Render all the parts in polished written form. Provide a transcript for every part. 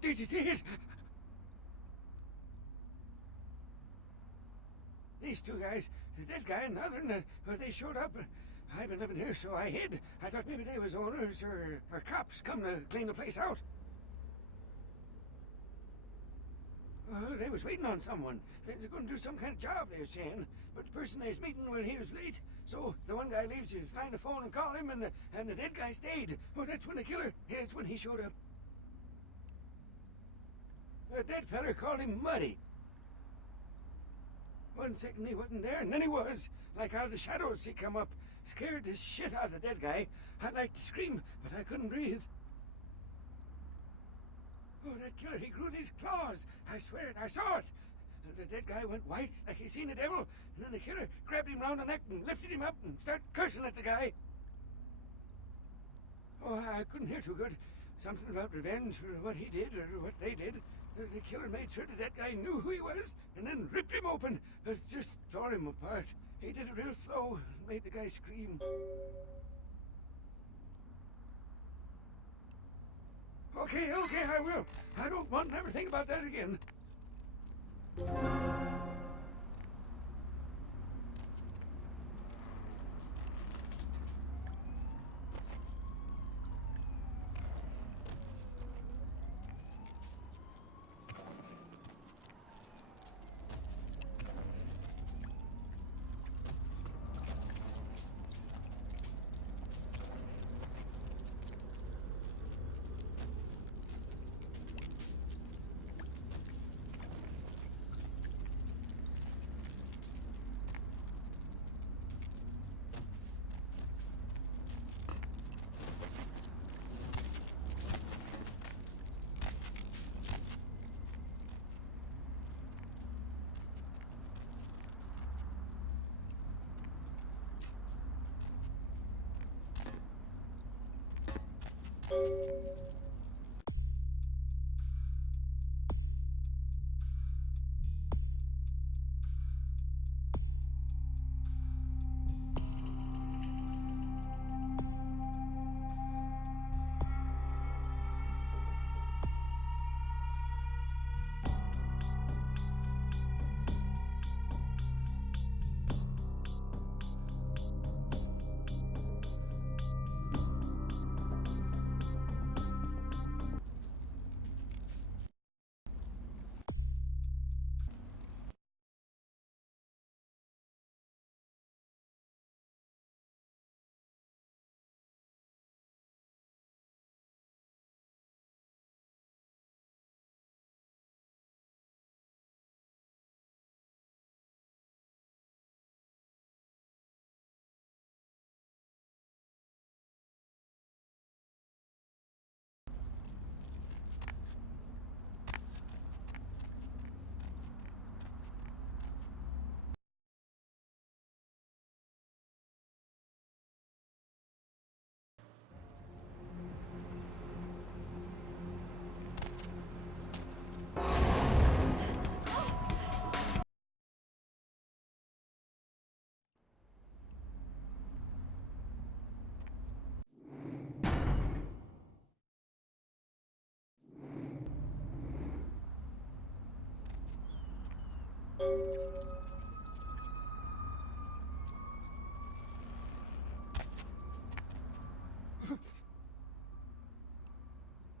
Did you see it? These two guys, the dead guy and the other, they showed up. I've been living here, so I hid. I thought maybe they was owners or cops come to clean the place out. They was waiting on someone. They were going to do some kind of job, they were saying. But the person they was meeting, well, he was late. So the one guy leaves to find the phone and call him, and the dead guy stayed. Oh, that's when the killer, that's when he showed up. The dead feller called him Muddy. 1 second he wasn't there, and then he was. Like out of the shadows he come up. Scared the shit out of the dead guy. I'd like to scream, but I couldn't breathe. Oh, that killer, he grew these claws. I swear it, I saw it. The dead guy went white like he seen the devil, and then the killer grabbed him round the neck and lifted him up and started cursing at the guy. Oh, I couldn't hear too good. Something about revenge for what he did or what they did. The killer made sure that guy knew who he was and then ripped him open. Just tore him apart. He did it real slow, made the guy scream. Okay, I will. I don't want to never think about that again.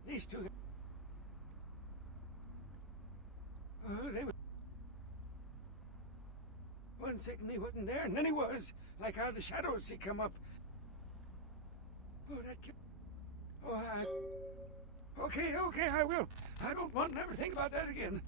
These two... they were... 1 second he wasn't there, and then he was. Like out of the shadows he come up. Oh, that... Oh, Okay, I will. I don't want to never think about that again.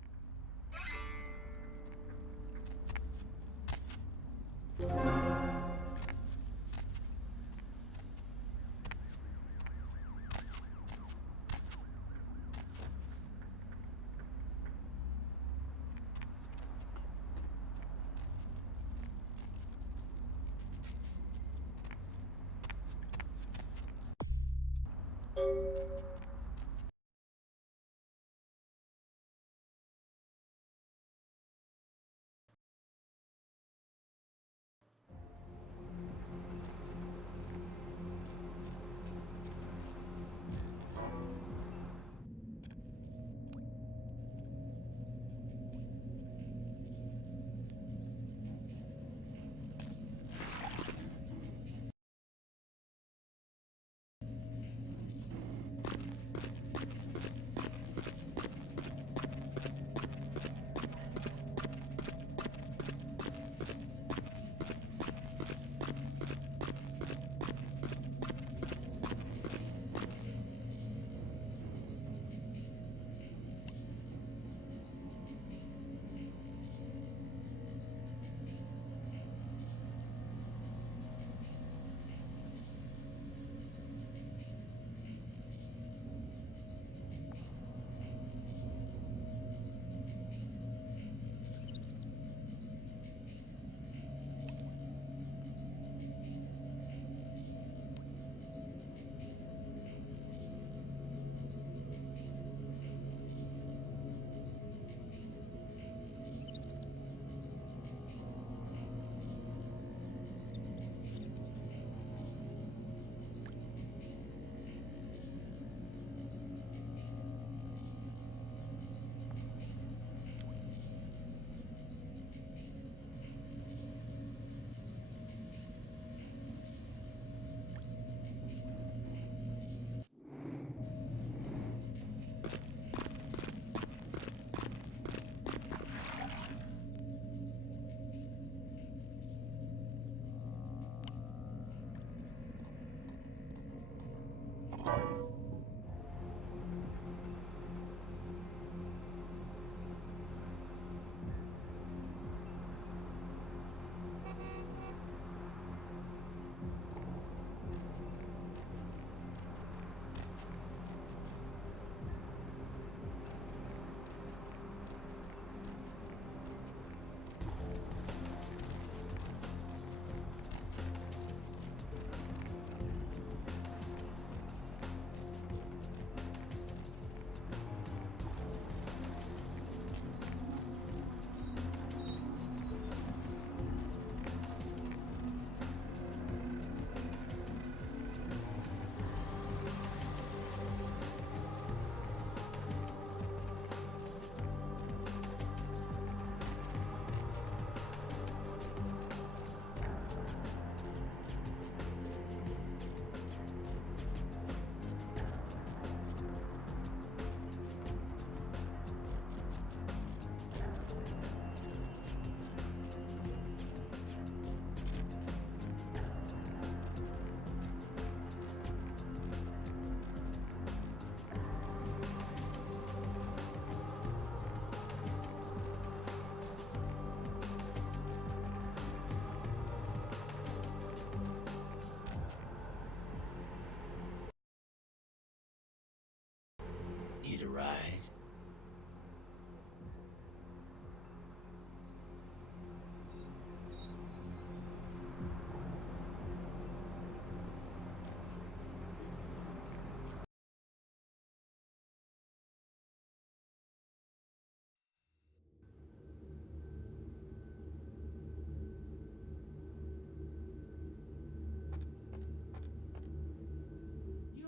Need a ride?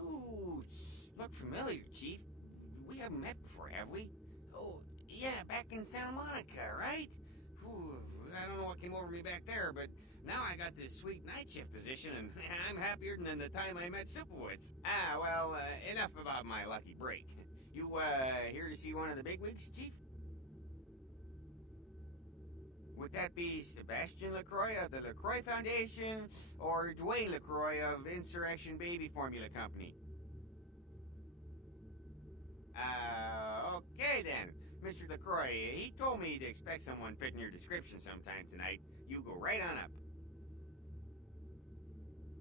You look familiar, Chief. We haven't met before, have we? Oh, yeah, back in Santa Monica, right? Whew, I don't know what came over me back there, but now I got this sweet night shift position, and I'm happier than the time I met Sipowicz. Well, enough about my lucky break. You, here to see one of the bigwigs, Chief? Would that be Sebastian LaCroix of the LaCroix Foundation, or Dwayne LaCroix of Insurrection Baby Formula Company? Okay then. Mr. LaCroix, he told me to expect someone fitting your description sometime tonight. You go right on up.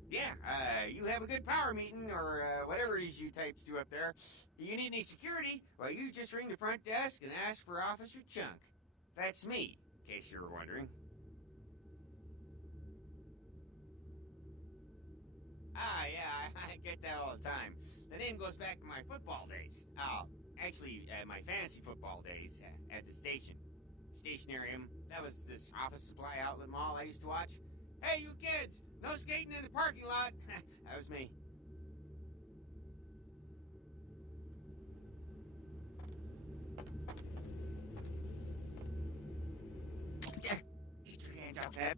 Yeah, you have a good power meeting, or whatever it is you types do up there. You need any security? Well, you just ring the front desk and ask for Officer Chunk. That's me, in case you were wondering. Yeah, I get that all the time. The name goes back to my football days. Actually, my fantasy football days at the station. Stationarium. That was this office supply outlet mall I used to watch. Hey, you kids! No skating in the parking lot! That was me. Get your hands off that.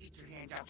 Get your hands up.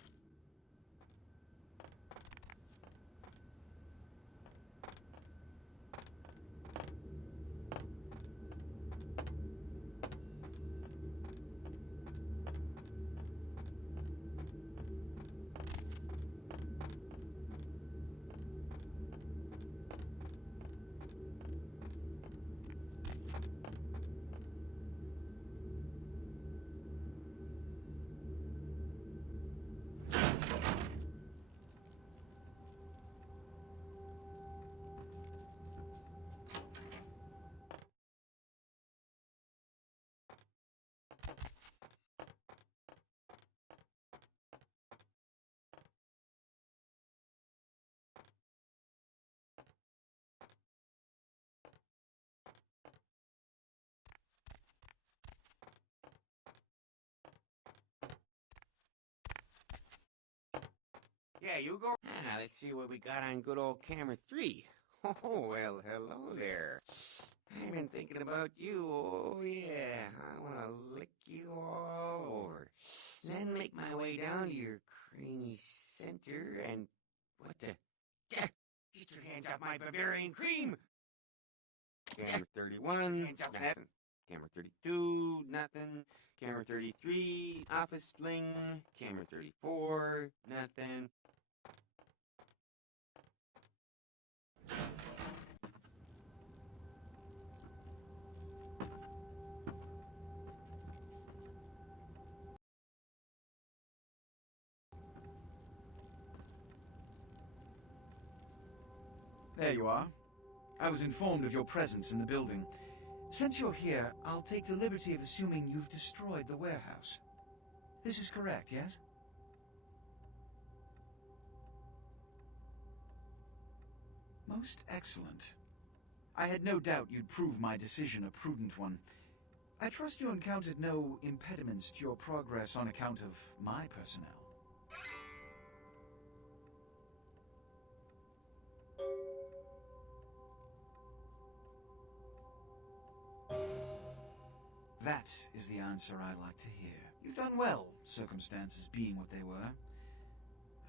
Yeah, you go. Let's see what we got on good old camera 3. Oh, well, hello there. I've been thinking about you. Oh, yeah. I want to lick you all over. Then make my way down to your creamy center and... What the... Get your hands off my Bavarian cream! Camera 31, nothing. Camera 32, nothing. Camera 33, office fling. Camera 34, nothing. There you are. I was informed of your presence in the building. Since you're here, I'll take the liberty of assuming you've destroyed the warehouse. This is correct, yes? Most excellent. I had no doubt you'd prove my decision a prudent one. I trust you encountered no impediments to your progress on account of my personnel. That is the answer I like to hear. You've done well, circumstances being what they were.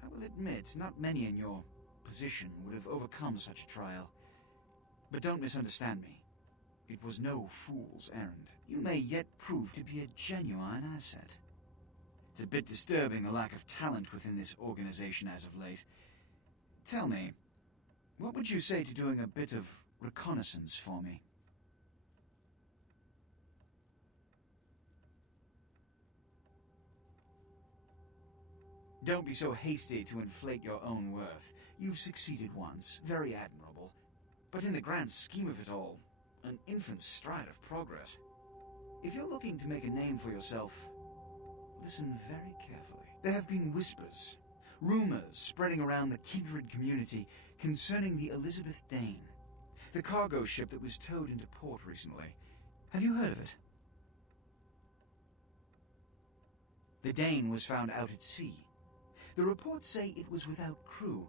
I will admit, not many in your position would have overcome such a trial. But don't misunderstand me. It was no fool's errand. You may yet prove to be a genuine asset. It's a bit disturbing, the lack of talent within this organization as of late. Tell me, what would you say to doing a bit of reconnaissance for me? Don't be so hasty to inflate your own worth. You've succeeded once, very admirable. But in the grand scheme of it all, an infant stride of progress. If you're looking to make a name for yourself, listen very carefully. There have been whispers, rumors spreading around the kindred community concerning the Elizabeth Dane, the cargo ship that was towed into port recently. Have you heard of it? The Dane was found out at sea. The reports say it was without crew,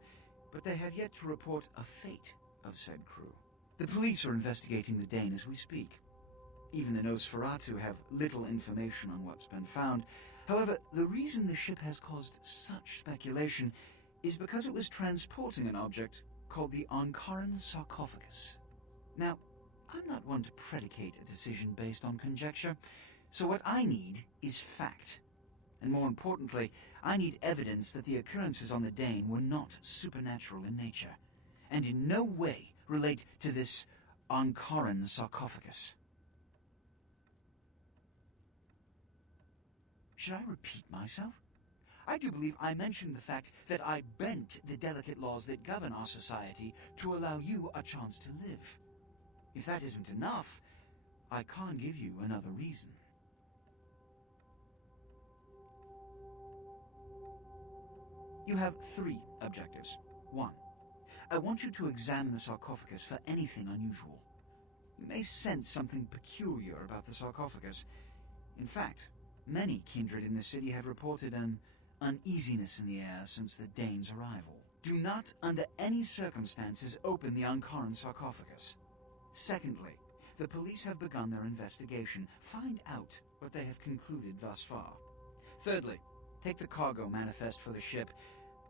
but they have yet to report a fate of said crew. The police are investigating the Dane as we speak. Even the Nosferatu have little information on what's been found. However, the reason the ship has caused such speculation is because it was transporting an object called the Ankaran sarcophagus. Now, I'm not one to predicate a decision based on conjecture, so what I need is fact. And more importantly, I need evidence that the occurrences on the Dane were not supernatural in nature, and in no way relate to this Ankaran sarcophagus. Should I repeat myself? I do believe I mentioned the fact that I bent the delicate laws that govern our society to allow you a chance to live. If that isn't enough, I can't give you another reason. You have 3 objectives. 1. I want you to examine the sarcophagus for anything unusual. You may sense something peculiar about the sarcophagus. In fact, many kindred in the city have reported an uneasiness in the air since the Dane's arrival. Do not, under any circumstances, open the Ankaran sarcophagus. Secondly, the police have begun their investigation. Find out what they have concluded thus far. Thirdly, take the cargo manifest for the ship.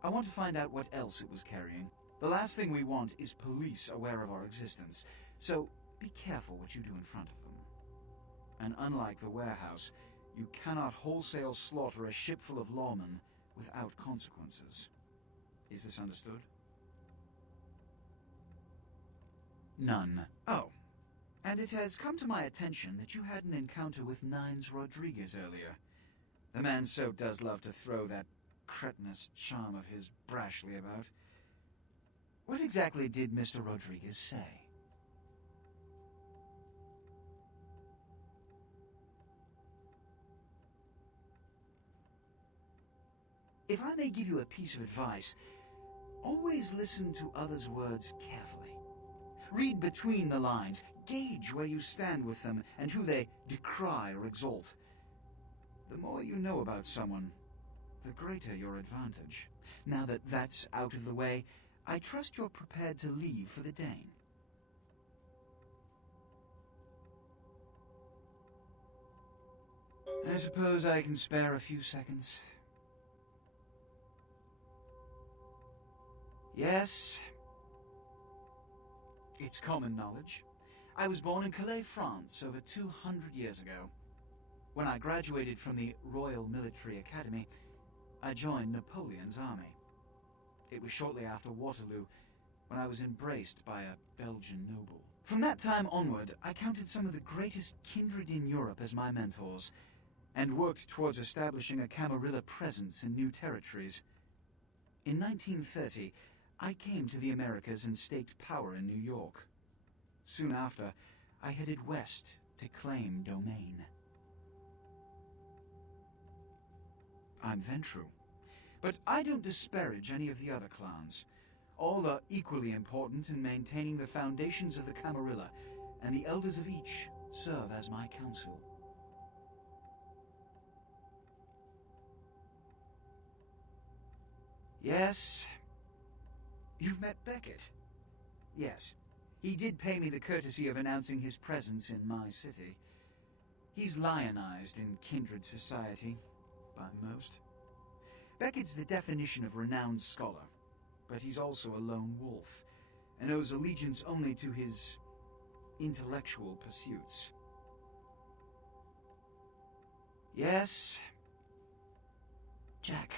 I want to find out what else it was carrying. The last thing we want is police aware of our existence, so be careful what you do in front of them. And unlike the warehouse, you cannot wholesale slaughter a ship full of lawmen without consequences. Is this understood? None. Oh, and it has come to my attention that you had an encounter with Nines Rodriguez earlier. The man so does love to throw that cretinous charm of his brashly about. What exactly did Mr. Rodriguez say? If I may give you a piece of advice, always listen to others' words carefully. Read between the lines, gauge where you stand with them and who they decry or exalt. The more you know about someone, the greater your advantage. Now that that's out of the way, I trust you're prepared to leave for the Dane. I suppose I can spare a few seconds. Yes, it's common knowledge. I was born in Calais, France, over 200 years ago. When I graduated from the Royal Military Academy, I joined Napoleon's army. It was shortly after Waterloo, when I was embraced by a Belgian noble. From that time onward, I counted some of the greatest kindred in Europe as my mentors, and worked towards establishing a Camarilla presence in new territories. In 1930, I came to the Americas and staked power in New York. Soon after, I headed west to claim domain. I'm Ventrue, but I don't disparage any of the other clans. All are equally important in maintaining the foundations of the Camarilla, and the elders of each serve as my council. Yes, you've met Beckett. Yes, he did pay me the courtesy of announcing his presence in my city. He's lionized in kindred society, by most. Beckett's the definition of renowned scholar, but he's also a lone wolf, and owes allegiance only to his intellectual pursuits. Yes, Jack.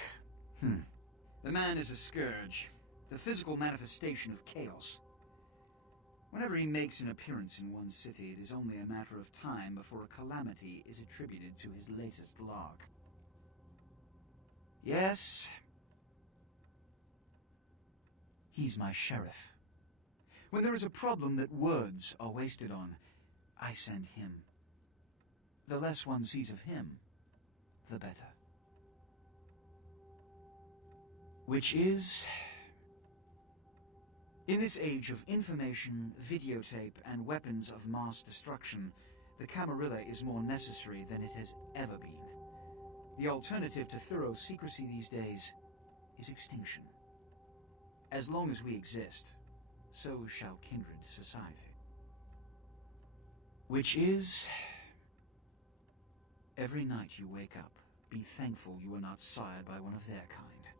The man is a scourge, the physical manifestation of chaos. Whenever he makes an appearance in one city, it is only a matter of time before a calamity is attributed to his latest lark. Yes, he's my sheriff. When there is a problem that words are wasted on, I send him. The less one sees of him, the better. Which is... in this age of information, videotape, and weapons of mass destruction, the Camarilla is more necessary than it has ever been. The alternative to thorough secrecy these days is extinction. As long as we exist, so shall kindred society. Which is... every night you wake up, be thankful you were not sired by one of their kind,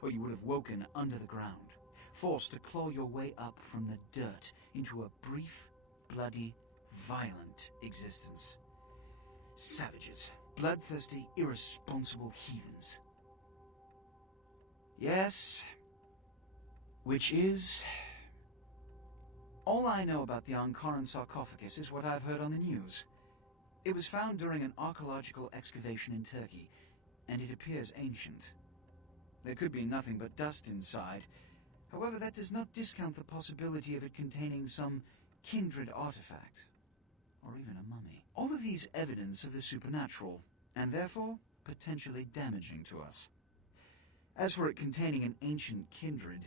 or you would have woken under the ground, forced to claw your way up from the dirt into a brief, bloody, violent existence. Savages, bloodthirsty, irresponsible heathens. Yes, which is... all I know about the Ankaran sarcophagus is what I've heard on the news. It was found during an archaeological excavation in Turkey, and it appears ancient. There could be nothing but dust inside. However, that does not discount the possibility of it containing some kindred artifact, or even a mummy. All of these evidence of the supernatural, and therefore potentially damaging to us. As for it containing an ancient kindred,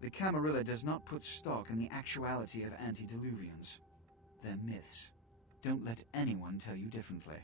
the Camarilla does not put stock in the actuality of antediluvians. They're myths. Don't let anyone tell you differently.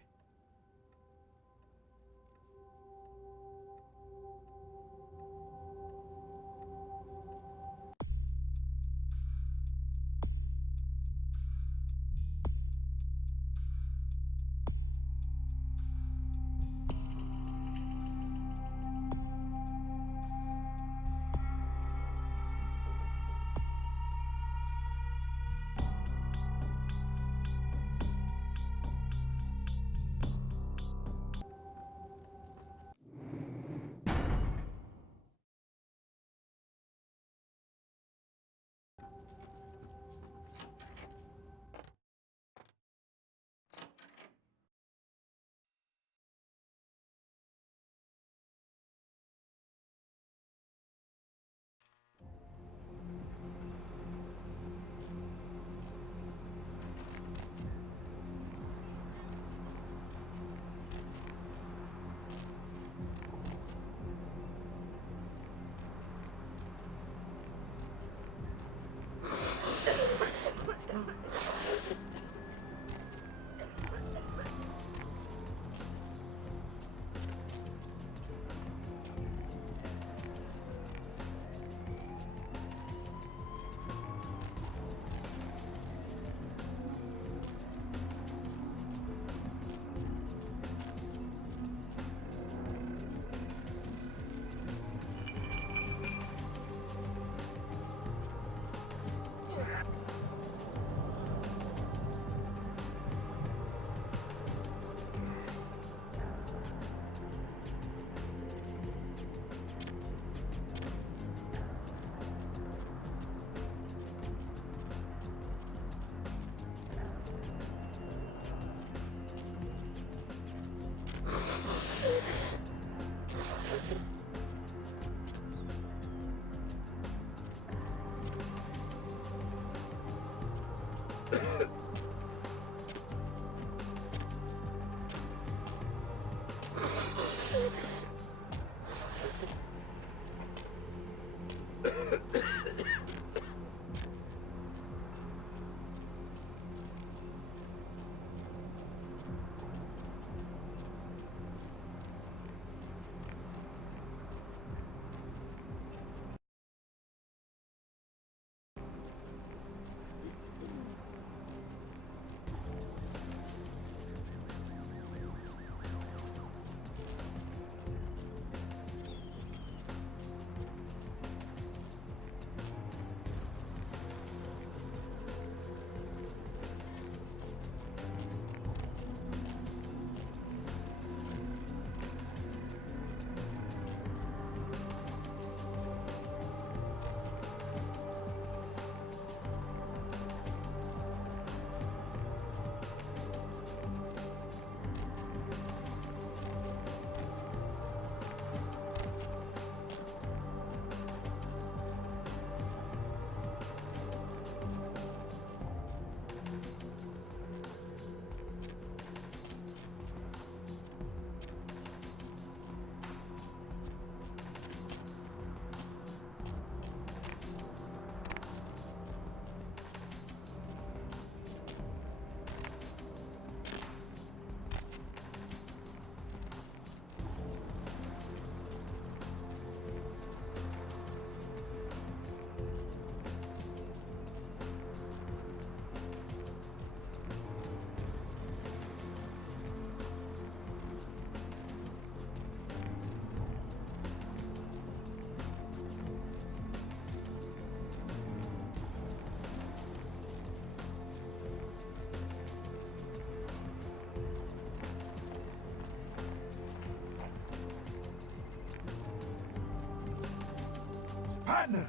partner.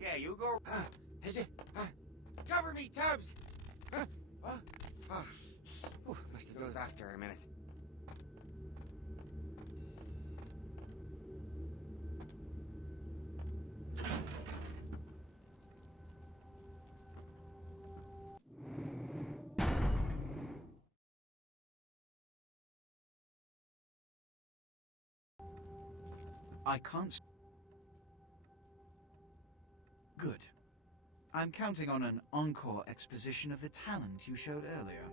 Yeah, you go. Cover me, Tubbs! What? Must have dozed off there a minute. I can't... Good. I'm counting on an encore exposition of the talent you showed earlier.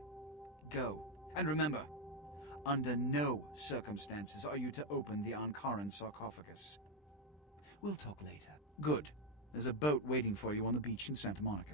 Go. And remember, under no circumstances are you to open the Ankaran sarcophagus. We'll talk later. Good. There's a boat waiting for you on the beach in Santa Monica.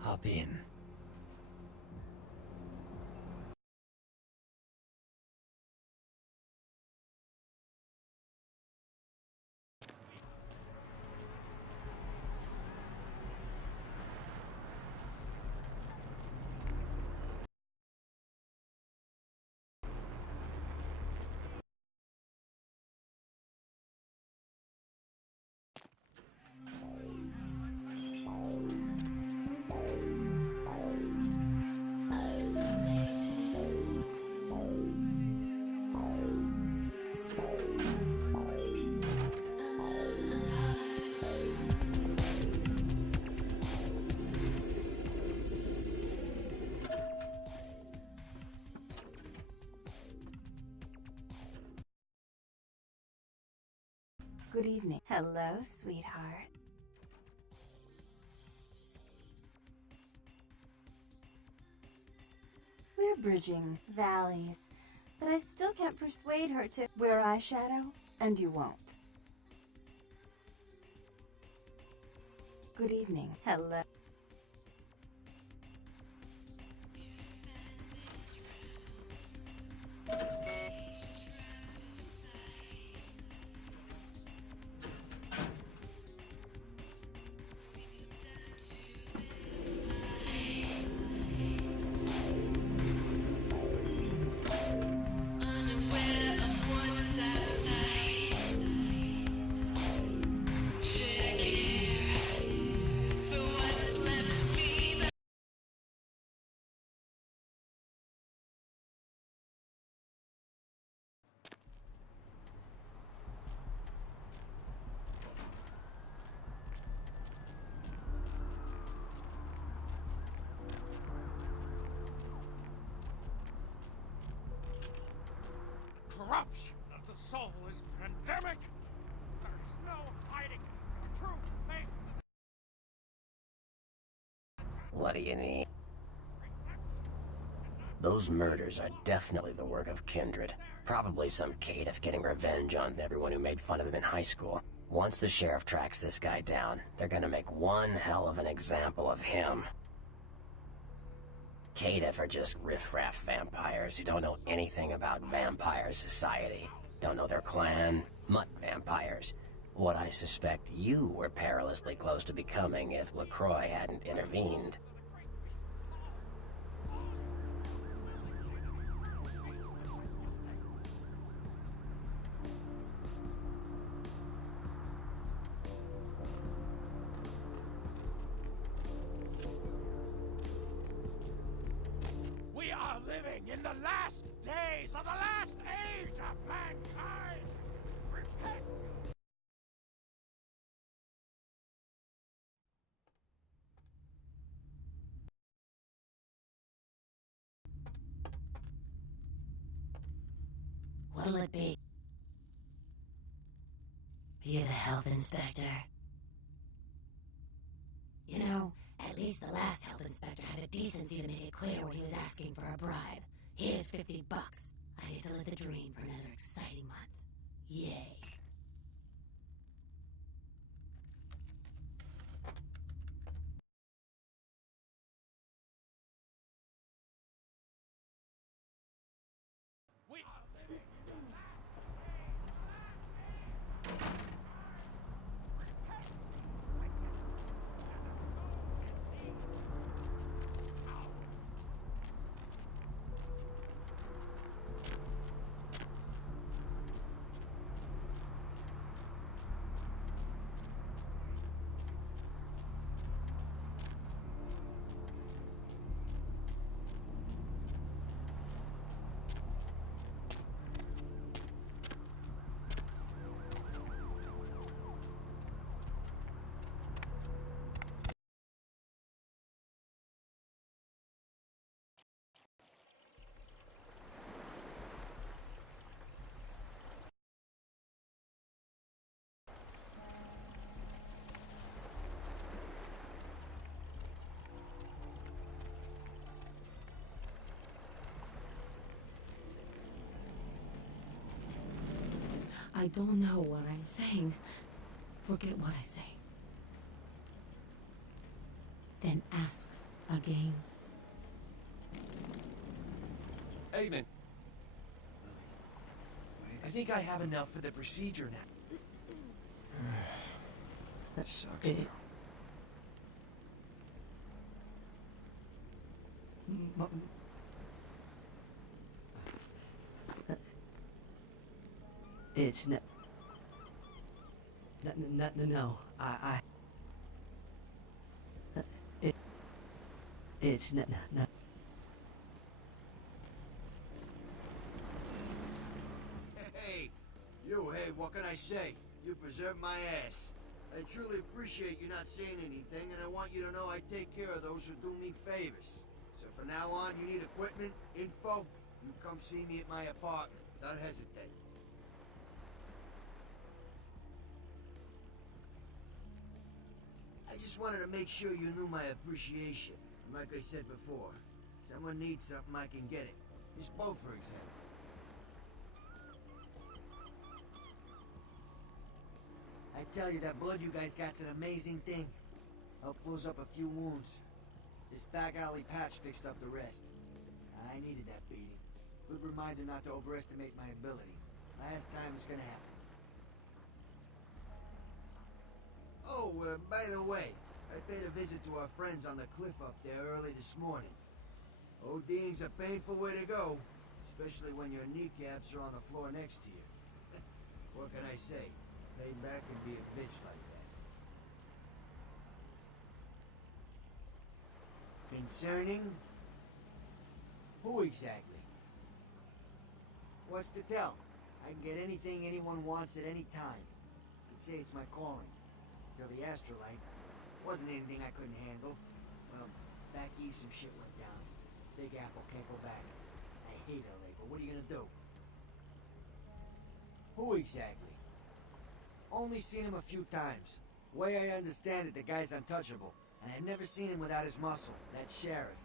Hop in. Good evening. Hello, sweetheart. We're bridging valleys, but I still can't persuade her to wear eyeshadow, and you won't. Good evening. Hello. Should I care for what's do you need? Those murders are definitely the work of Kindred. Probably some caitiff getting revenge on everyone who made fun of him in high school. Once the sheriff tracks this guy down, they're gonna make one hell of an example of him. Caitiff are just riffraff vampires who don't know anything about vampire society. Don't know their clan. Mutt vampires. What I suspect you were perilously close to becoming if LaCroix hadn't intervened. We are living in the last days of the last age of mankind! Repent! What'll it be? You're the health inspector. You know, at least the last health inspector had the decency to make it clear when he was asking for a bribe. Here's $50. I get to live the dream for another exciting month. Yay. We are living in the last days of the last age! Repent! I don't know what I'm saying. Forget what I say. Then ask again. Evening. I think I have enough for the procedure now. That sucks, bro. It's no. No. It's no. Hey, what can I say? You preserved my ass. I truly appreciate you not saying anything, and I want you to know I take care of those who do me favors. So from now on, you need equipment, info, you come see me at my apartment. Don't hesitate. I just wanted to make sure you knew my appreciation. And like I said before, someone needs something, I can get it. This boat, for example. I tell you, that blood you guys got's an amazing thing. Helped close up a few wounds. This back alley patch fixed up the rest. I needed that beating. Good reminder not to overestimate my ability. Last time it's gonna happen. Oh, by the way, I paid a visit to our friends on the cliff up there early this morning. ODing's a painful way to go, especially when your kneecaps are on the floor next to you. What can I say? Payback can be a bitch like that. Concerning? Who exactly? What's to tell? I can get anything anyone wants at any time. I'd say it's my calling. Till the astrolite. Wasn't anything I couldn't handle. Well, back east some shit went down. Big Apple can't go back. I hate LA, but what are you gonna do? Who exactly? Only seen him a few times. Way I understand it, the guy's untouchable. and I've never seen him without his muscle, that sheriff.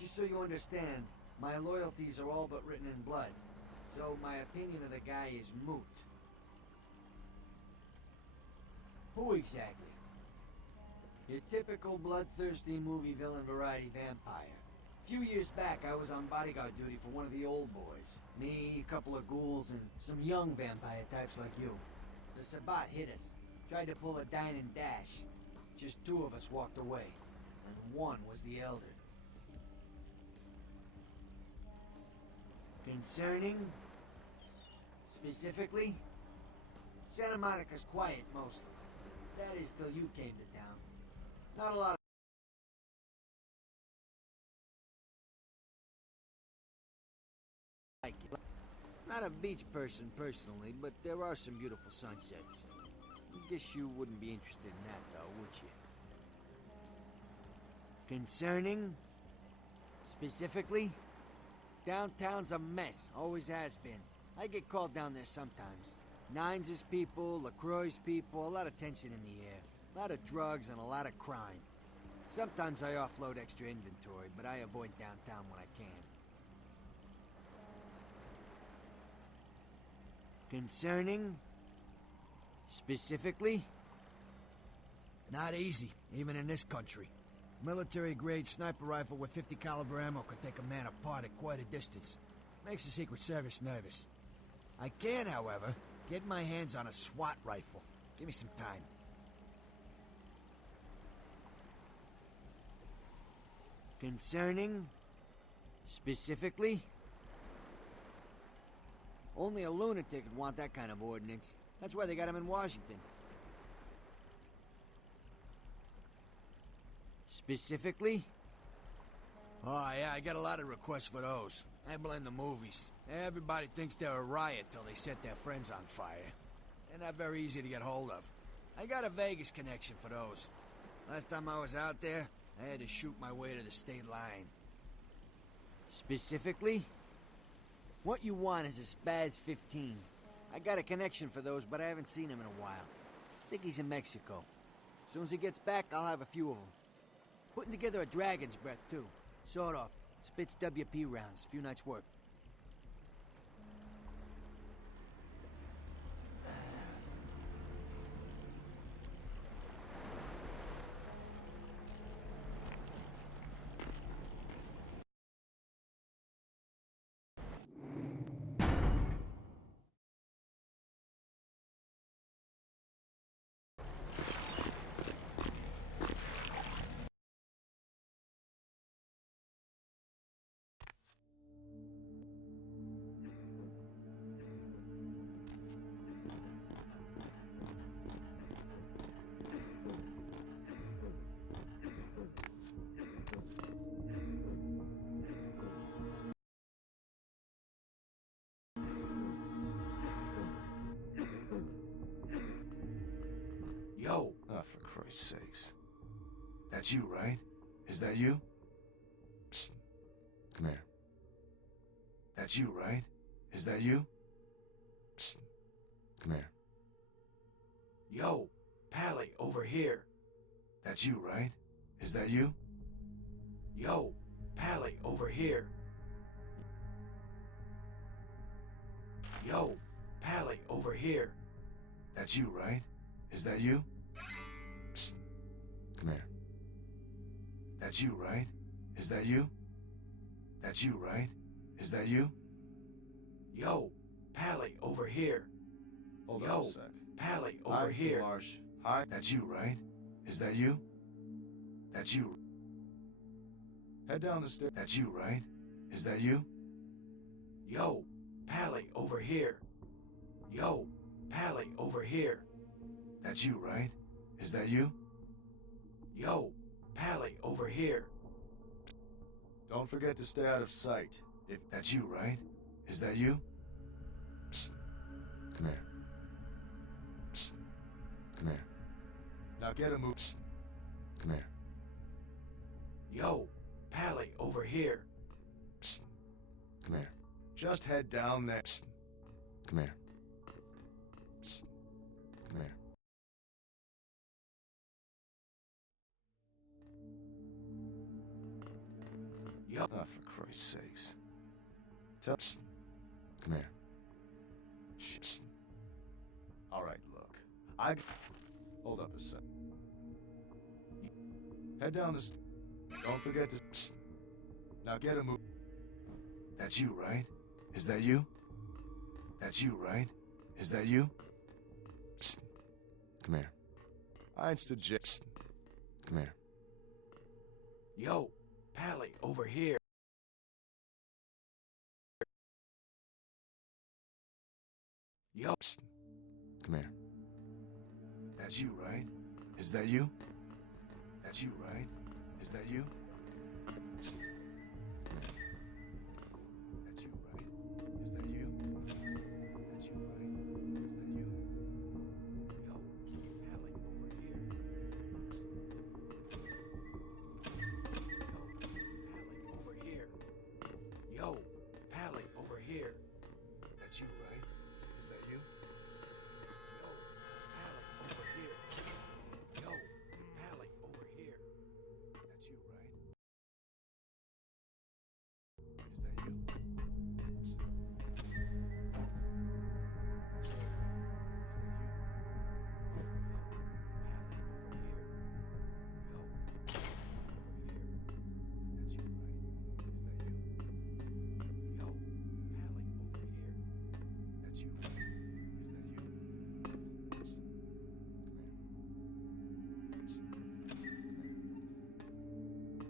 Just so you understand, my loyalties are all but written in blood, so my opinion of the guy is moot. Who exactly? Your typical bloodthirsty movie villain variety vampire. A few years back, I was on bodyguard duty for one of the old boys. Me, a couple of ghouls, and some young vampire types like you. The Sabbat hit us. Tried to pull a dine and dash. Just 2 of us walked away, and 1 was the elder. Concerning? Specifically? Santa Monica's quiet, mostly. That is, till you came to town. Not a lot of... like it. Not a beach person, personally, but there are some beautiful sunsets. Guess you wouldn't be interested in that, though, would you? Concerning? Specifically? Downtown's a mess, always has been. I get called down there sometimes. Nines' people, LaCroix's people, a lot of tension in the air. A lot of drugs and a lot of crime. Sometimes I offload extra inventory, but I avoid downtown when I can. Concerning? Specifically? Not easy, even in this country. Military-grade sniper rifle with 50 caliber ammo could take a man apart at quite a distance. Makes the Secret Service nervous. I can, however, get my hands on a SWAT rifle. Give me some time. Concerning? Specifically? Only a lunatic would want that kind of ordnance. That's why they got him in Washington. Specifically? Oh, yeah, I get a lot of requests for those. I blame the movies. Everybody thinks they're a riot till they set their friends on fire. They're not very easy to get hold of. I got a Vegas connection for those. Last time I was out there, I had to shoot my way to the state line. Specifically? What you want is a Spaz 15. I got a connection for those, but I haven't seen him in a while. I think he's in Mexico. As soon as he gets back, I'll have a few of them. Putting together a Dragon's Breath, too. Sawed off. Spits WP rounds. Few nights' work. Yo. Oh, for Christ's sakes. That's you, right? Is that you? Psst. Come here. That's you, right? Is that you? Psst. Come here. Yo. Pally, over here. That's you, right? Is that you? Yo. Pally, over here. Yo. Pally, over here. That's you, right? Is that you? Psst. Come here. That's you, right? Is that you? That's you, right? Is that you? Yo. Pally, over here. Hold Yo. on a sec. Pally, over here. Marsh. Hi. That's you, right? Is that you? That's you. Head down the stairs. That's you, right? Is that you? Yo. Pally, over here. Yo. Pally, over here. That's you, right? Is that you? Yo. Pally, over here. Don't forget to stay out of sight. If that's you, right? Is that you? Psst. Come here. Psst. Come here. Now get a move. Psst. Come here. Yo. Pally, over here. Psst. Come here. Just head down there. Psst. Come here. Psst. Come here. Yup. Oh, for Christ's sakes. Psst. Come here. Psst. Alright, look. Hold up a sec. Head down the Don't forget to... Psst. Now get a move. That's you, right? Is that you? That's you, right? Is that you? Psst. Come here. It's the Psst. Come here. Yo, Pally, over here. Yo. Psst. Come here. That's you, right? Is that you? That's you, right? Is that you? Psst. Come here. That's you, right? Is that you? That's you, right? Is that you? Yo, Pally, over here. Psst. Yo, Pally, over here. That's you, right? Is that you? Yo, Pally, over here. Yo, Pally, over here. That's you, right? Is that you? Psst.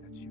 That's you,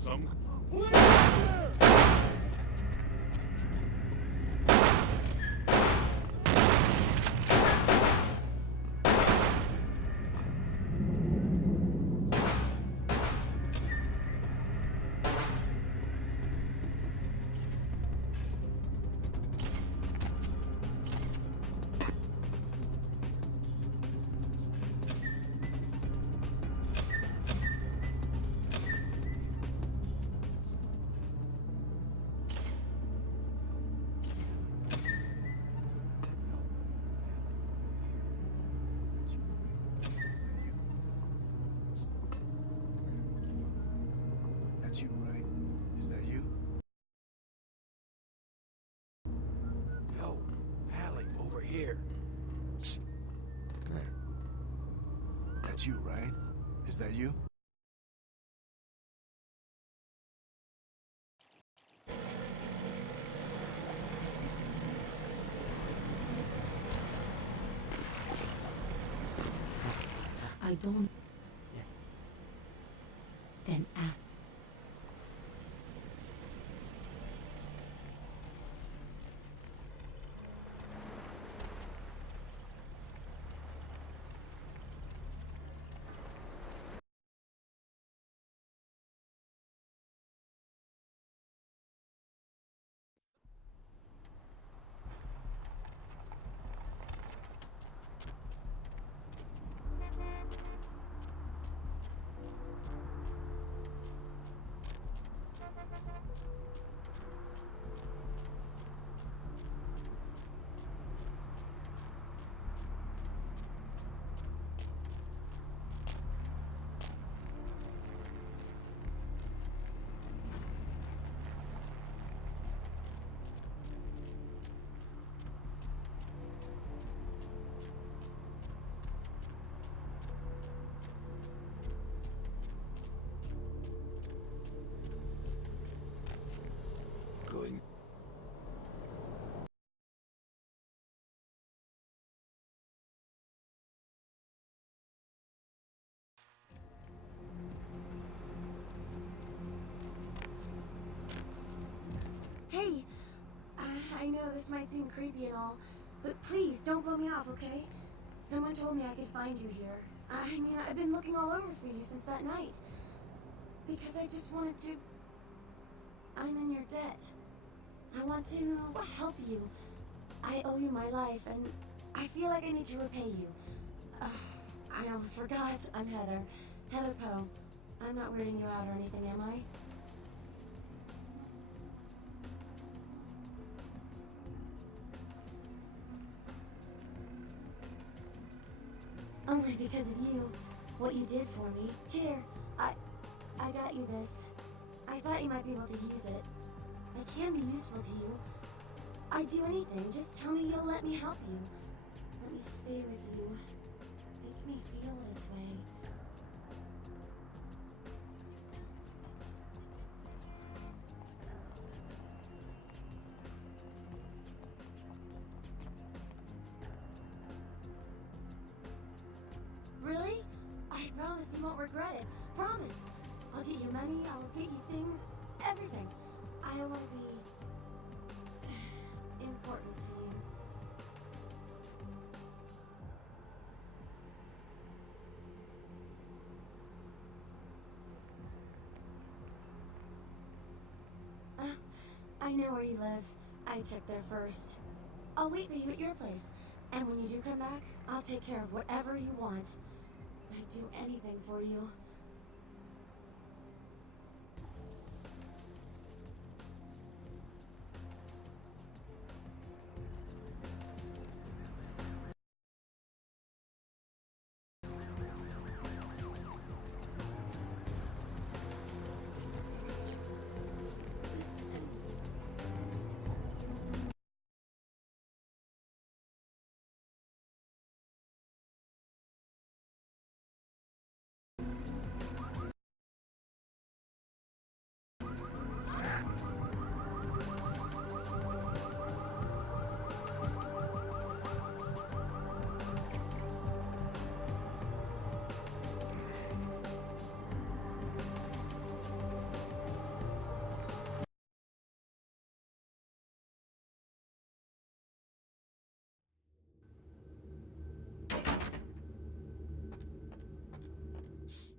Some. That's you, right? Is that you? Yo, Pally, over here. Psst. Come here. That's you, right? Is that you? I don't. Then ask. Going. Hey, I know this might seem creepy and all, but please don't blow me off, okay? Someone told me I could find you here. I mean, I've been looking all over for you since that night. Because I just wanted to... I'm in your debt. I want to help you. I owe you my life, and I feel like I need to repay you. I almost forgot. I'm Heather. Heather Poe. I'm not weirding you out or anything, am I? Only because of you. What you did for me. Here, I got you this. I thought you might be able to use it. I can be useful to you. I'd do anything. Just tell me you'll let me help you. Let me stay with you. Make me feel this way. Really? I promise you won't regret it. Promise. I'll get you money, I'll get you things, everything. I want to be important to you. I know where you live. I checked there first. I'll wait for you at your place. And when you do come back, I'll take care of whatever you want. I'd do anything for you.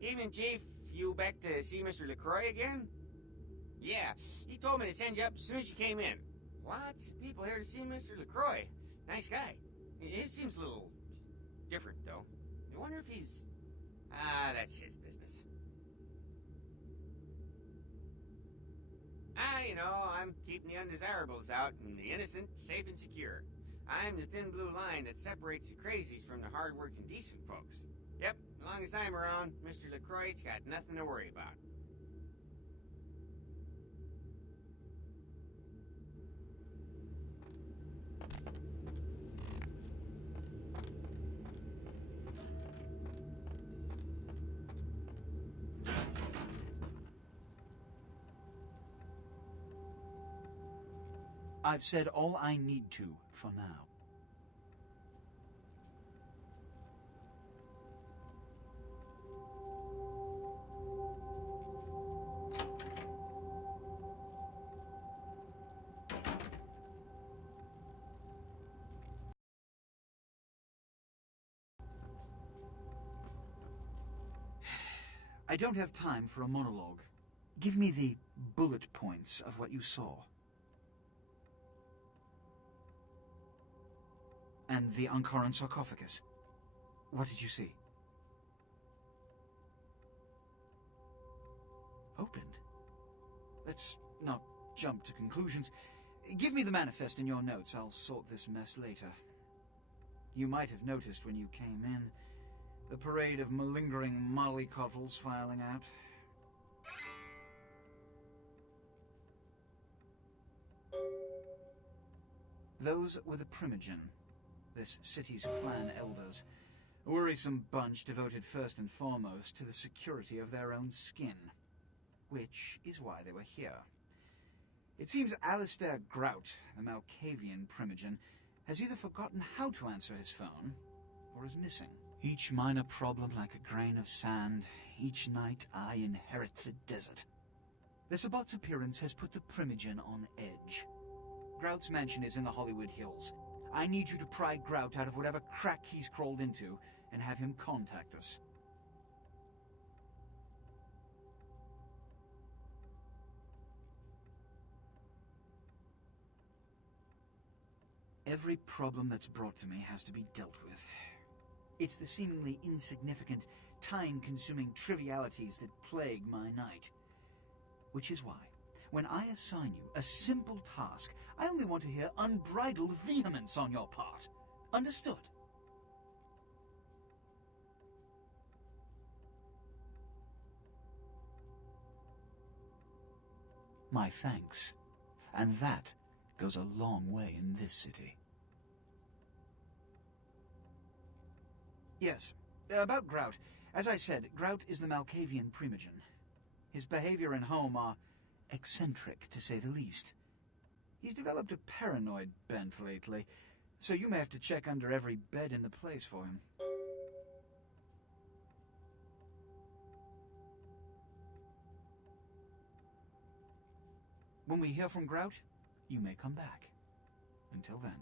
Evening, Chief. You back to see Mr. LaCroix again? Yeah, he told me to send you up as soon as you came in. Lots of people here to see Mr. LaCroix. Nice guy. He seems a little different, though. I wonder if he's... that's his business. You know, I'm keeping the undesirables out and the innocent safe and secure. I'm the thin blue line that separates the crazies from the hard-working decent folks. Yep, as long as I'm around, Mr. LaCroix's got nothing to worry about. I've said all I need to for now. I don't have time for a monologue. Give me the bullet points of what you saw. And the Ankaran sarcophagus. What did you see? Opened? Let's not jump to conclusions. Give me the manifest in your notes. I'll sort this mess later. You might have noticed when you came in, the parade of malingering mollycoddles filing out. Those were the Primogen, this city's clan elders, a worrisome bunch devoted first and foremost to the security of their own skin, which is why they were here. It seems Alistair Grout, the Malkavian Primogen, has either forgotten how to answer his phone, or is missing. Each minor problem like a grain of sand, each night I inherit the desert. The Sabbat's appearance has put the Primogen on edge. Grout's mansion is in the Hollywood Hills. I need you to pry Grout out of whatever crack he's crawled into and have him contact us. Every problem that's brought to me has to be dealt with. It's the seemingly insignificant, time-consuming trivialities that plague my night. Which is why, when I assign you a simple task, I only want to hear unbridled vehemence on your part. Understood? My thanks. And that goes a long way in this city. Yes, about Grout. As I said, Grout is the Malkavian Primogen. His behavior and home are eccentric, to say the least. He's developed a paranoid bent lately, so you may have to check under every bed in the place for him. When we hear from Grout, you may come back. Until then.